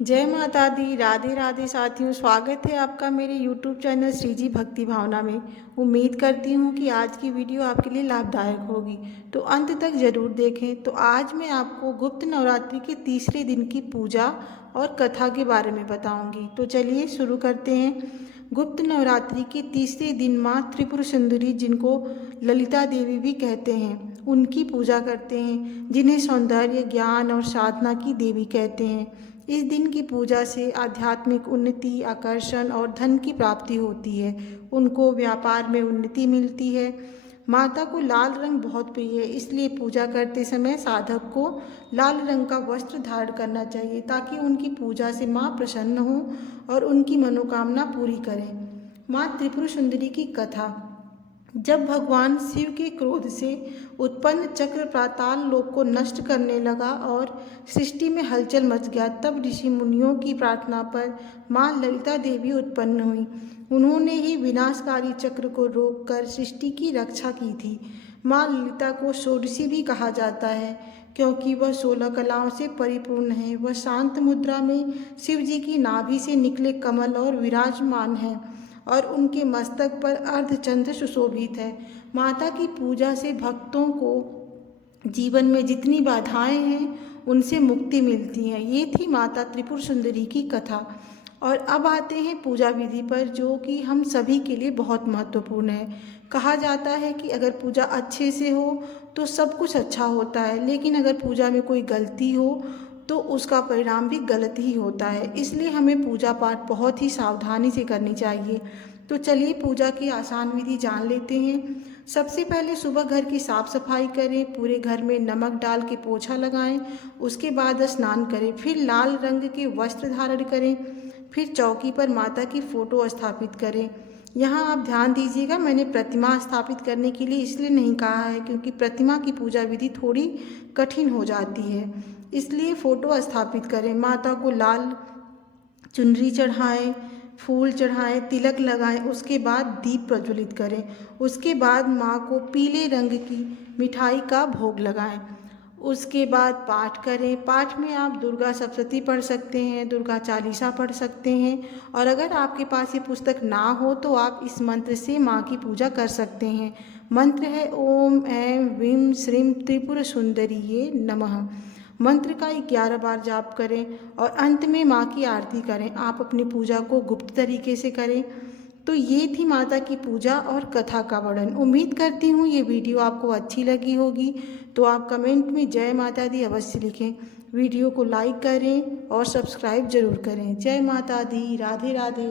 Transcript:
जय माता दी। राधे राधे साथियों, स्वागत है आपका मेरे YouTube चैनल श्रीजी भक्ति भावना में। उम्मीद करती हूँ कि आज की वीडियो आपके लिए लाभदायक होगी, तो अंत तक ज़रूर देखें। तो आज मैं आपको गुप्त नवरात्रि के तीसरे दिन की पूजा और कथा के बारे में बताऊँगी। तो चलिए शुरू करते हैं। गुप्त नवरात्रि के तीसरे दिन माँ त्रिपुर सुंदरी, जिनको ललिता देवी भी कहते हैं, उनकी पूजा करते हैं, जिन्हें सौंदर्य, ज्ञान और साधना की देवी कहते हैं। इस दिन की पूजा से आध्यात्मिक उन्नति, आकर्षण और धन की प्राप्ति होती है। उनको व्यापार में उन्नति मिलती है। माता को लाल रंग बहुत प्रिय है, इसलिए पूजा करते समय साधक को लाल रंग का वस्त्र धारण करना चाहिए, ताकि उनकी पूजा से माँ प्रसन्न हो और उनकी मनोकामना पूरी करें। माँ त्रिपुर सुंदरी की कथा। जब भगवान शिव के क्रोध से उत्पन्न चक्र पाताल लोक को नष्ट करने लगा और सृष्टि में हलचल मच गया, तब ऋषि मुनियों की प्रार्थना पर माँ ललिता देवी उत्पन्न हुई। उन्होंने ही विनाशकारी चक्र को रोककर सृष्टि की रक्षा की थी। माँ ललिता को षोडशी भी कहा जाता है, क्योंकि वह 16 कलाओं से परिपूर्ण है। वह शांत मुद्रा में शिव जी की नाभि से निकले कमल और विराजमान है और उनके मस्तक पर अर्धचंद्र सुशोभित है। माता की पूजा से भक्तों को जीवन में जितनी बाधाएं हैं, उनसे मुक्ति मिलती है। ये थी माता त्रिपुर सुंदरी की कथा। और अब आते हैं पूजा विधि पर, जो कि हम सभी के लिए बहुत महत्वपूर्ण है। कहा जाता है कि अगर पूजा अच्छे से हो तो सब कुछ अच्छा होता है, लेकिन अगर पूजा में कोई गलती हो तो उसका परिणाम भी गलत ही होता है। इसलिए हमें पूजा पाठ बहुत ही सावधानी से करनी चाहिए। तो चलिए पूजा की आसान विधि जान लेते हैं। सबसे पहले सुबह घर की साफ सफाई करें, पूरे घर में नमक डाल के पोछा लगाएं। उसके बाद स्नान करें, फिर लाल रंग के वस्त्र धारण करें, फिर चौकी पर माता की फ़ोटो स्थापित करें। यहाँ आप ध्यान दीजिएगा, मैंने प्रतिमा स्थापित करने के लिए इसलिए नहीं कहा है, क्योंकि प्रतिमा की पूजा विधि थोड़ी कठिन हो जाती है। इसलिए फ़ोटो स्थापित करें। माता को लाल चुनरी चढ़ाएं, फूल चढ़ाएं, तिलक लगाएं। उसके बाद दीप प्रज्वलित करें। उसके बाद माँ को पीले रंग की मिठाई का भोग लगाएं। उसके बाद पाठ करें। पाठ में आप दुर्गा सप्तशती पढ़ सकते हैं, दुर्गा चालीसा पढ़ सकते हैं, और अगर आपके पास ये पुस्तक ना हो तो आप इस मंत्र से माँ की पूजा कर सकते हैं। मंत्र है ओम ऐं ह्रीं श्रीं त्रिपुर सुंदरिये नमः। मंत्र का 11 बार जाप करें और अंत में माँ की आरती करें। आप अपनी पूजा को गुप्त तरीके से करें। तो ये थी माता की पूजा और कथा का वर्णन। उम्मीद करती हूँ ये वीडियो आपको अच्छी लगी होगी। तो आप कमेंट में जय माता दी अवश्य लिखें। वीडियो को लाइक करें और सब्सक्राइब जरूर करें। जय माता दी। राधे राधे।